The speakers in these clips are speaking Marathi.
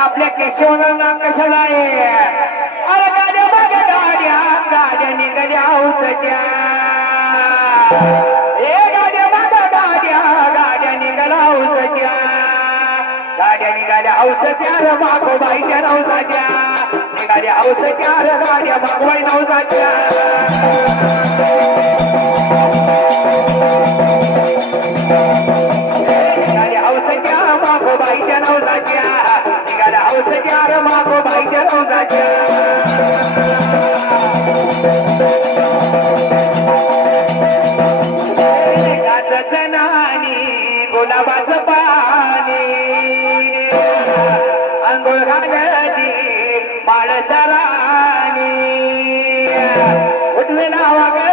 आपल्या केशवना कशाला आहे? अरे गाड्या मग गाड्या गाड्या निघाल्या हौसच्या हे गाड्या मग गाड्या गाड्या निघाल्या हौसच्या गाड्या निघाल्या हौसच्या र मागोबाईच्या नवसाच्या. निघाल्या हौसच्या र गाड्या मागोबाई नवसाच्या. र मागोबाईच्या नवसाच्या काचचं नाणी गुलाबाचं पाणी. अंघोळ घालती माळसराणी उठवे नावा ग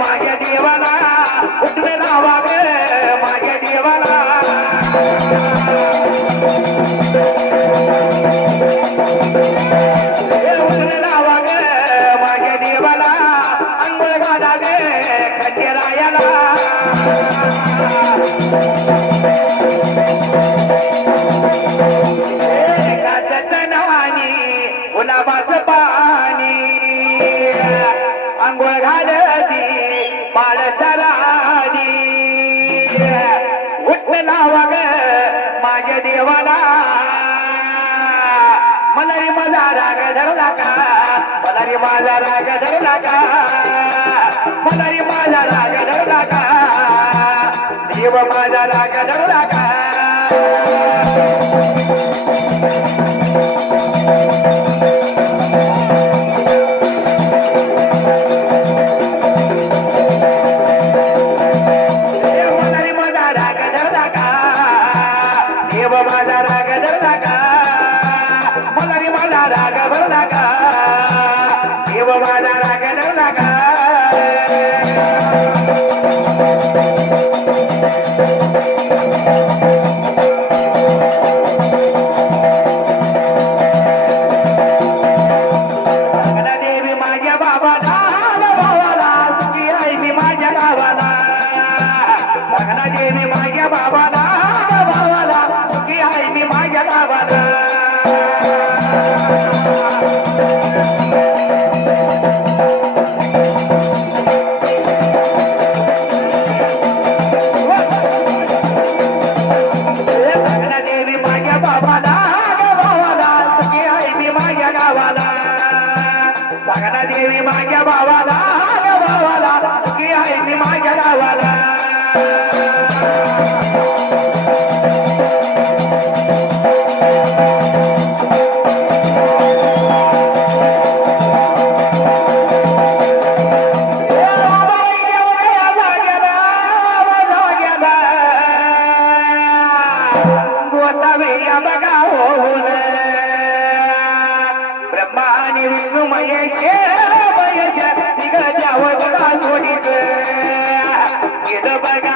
माझ्या देवाला उठवे नावा ग माझ्या देवाला. देवाला. मला रे माझा राग धरला का? मला रे माझा राग धरला का? मला रे माझा राग धरला का? देव माझा राग धरला का देव मनारी सांगना देवी माझ्या बाबाला भावाला सुखी आहे मी माझ्या गावाला. सांगना देवी माझ्या बाबाला బ్రహ్మయ్య భగవన బ్రహ్మాని విష్ణుమయ శివమయ శక్తిగ జవత సోహిత ఇది భగ